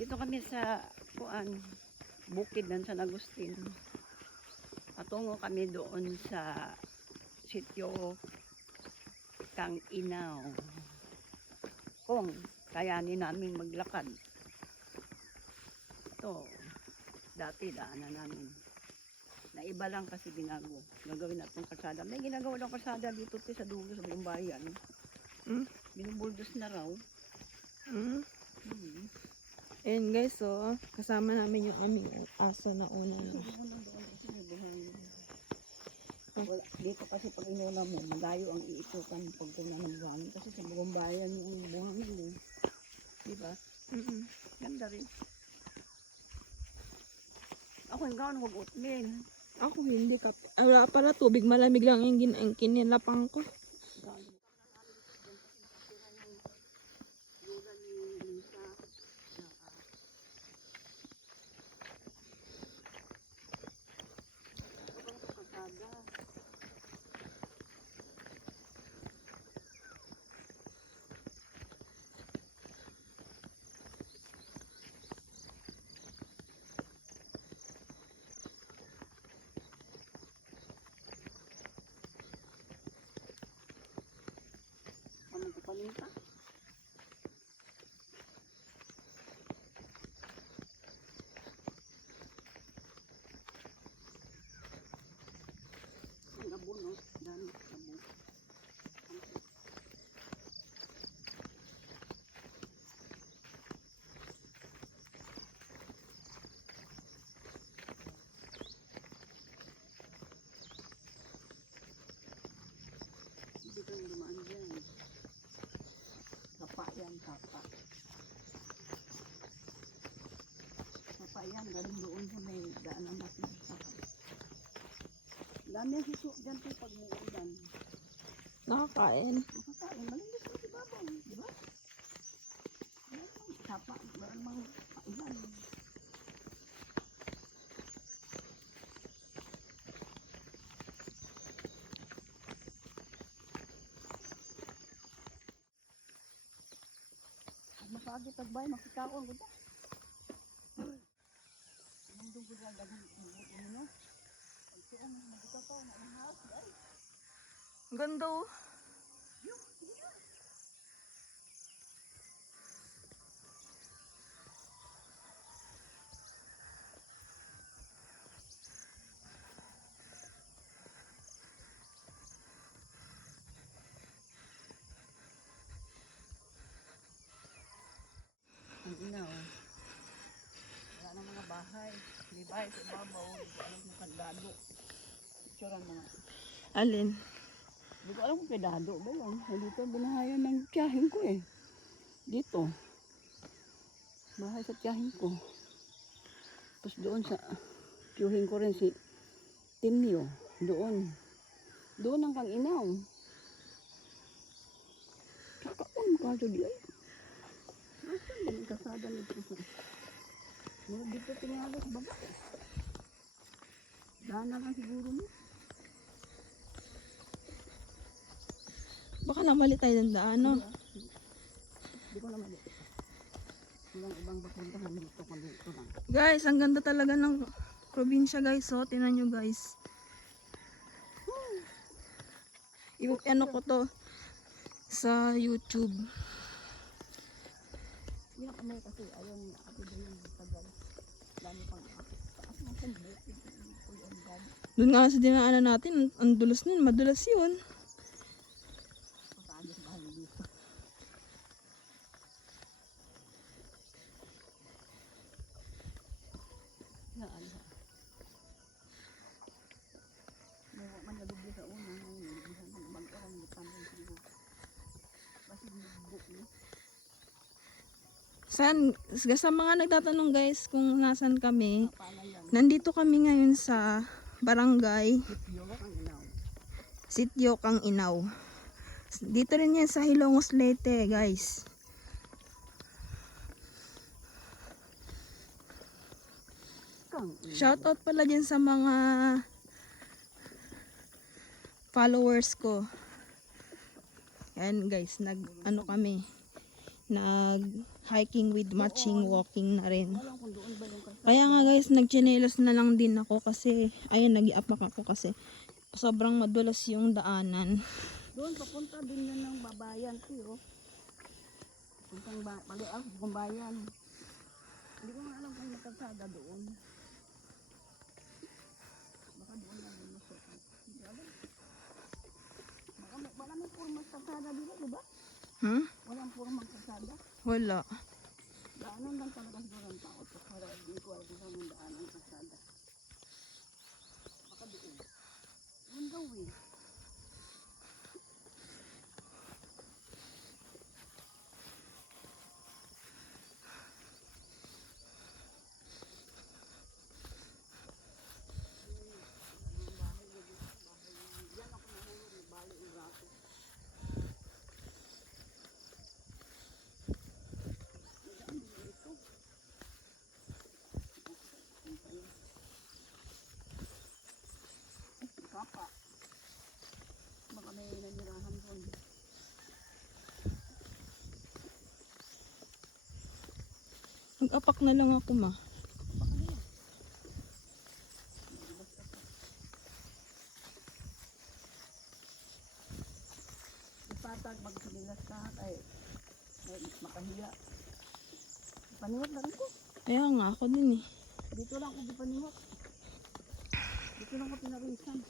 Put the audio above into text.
Dito kami sa bukid ng San Agustin. Patungo kami doon sa sityo Kang Inaw. Kung kayanin namin maglakad. Ito, dati daanan namin. Naiba lang kasi binago. Gagawin natin kalsada. May ginagawa ng kalsada dito sa dulo sa buong bayan. Binubuldos na raw. Ayan guys, so kasama namin yung aming aso na una. Dito kasi pag inula mo, malayo ang iitukan pag tingnan ng buhangin. Kasi sa buong bayan yung buhangin eh. Diba? Ganda rin. Ako yung gawin mag-utmil. Ako hindi ka. Wala pala tubig, malamig lang yung kinilapang ko. Paninta. Ang gabo, no? Dami gabo. Hindi ka dumaan dyan. Sapa yan, sapa. Sapa yan, galing doon sa may daanan natin. Sapa. Dami ang hiso dyan po pag muulan. Nakakain. Makakain, malinis ang ibabaw, di ba? Sapa, meron mga pailan. Masagi tagbay, makikaon ko ta. Nandun ko dyan, dagang no? Pagsuong, magkakaw na ang house, guys. Ganda oh. Ang inaw. Wala na mga bahay. May bahay sa ibabaw. Hindi ko alam kung kandado. Picturean mga. Alin? Hindi ko alam kung kandado ba yun. Dito binahayan ng tiyahin ko eh. Dito. Bahay sa tiyahin ko. Tapos doon sa tiyuhin ko rin si Timyo. Doon. Doon ang Kang Inaw. Kakaon ka ito di ay. Asan din ang kasada nito sa... Mula dito tinalo sa baba. Daan na lang siguro mo. Baka namali tayo ng daan, no? Hindi ko naman dito. Walang ibang bakuntahan dito kundi ito lang. Guys, ang ganda talaga ng probinsya guys, oh. Tingnan nyo guys. Ano ko to sa YouTube. Hindi na kami kasi ayaw niya ako doon yung tagal. Dami pang ako. Taas na sa bukid. Doon nga sa dinaanan natin, ang dulas nun, madulas yun. Pagkaagos bahay dito. Saan ha? May man nalubli sa una. Ngayon, mag-arang tamang siguro. Kasi nabuk niya. Sa mga nagtatanong guys kung nasan kami, nandito kami ngayon sa barangay Sityo Kang Inaw. Dito rin yan sa Hilongos Leyte guys. Shoutout pala dyan sa mga followers ko. Yan guys, nag hiking with matching walking na rin. Alam kung doon ba yung kalsada. Kaya nga guys, nagchinelas na lang din ako kasi, ayun, nag-iapak ako kasi sobrang madulas yung daanan. Doon papunta din yun ng babayan, tiyo. Puntang bayan. Hindi ko nga alam kung makalsada doon. Baka doon na din masok. Hindi alam. Baka may purong kalsada dito, di ba? Huh? Walang purong kalsada. Wala. Daanan lang talaga siguro ang tao. Para hindi ko alam kung saan yung daanan ng kalsada. Baka doon. Doon daw eh. Kapa. Baka may nanirahan doon. Mag-apak na lang ako ma. Baka na yan. Ipatag magsinilas ka ay makahiya. Paniwag na rin ko. Kaya nga ako din eh. Dito lang ako di paniwag. Dito lang ako pinarisan.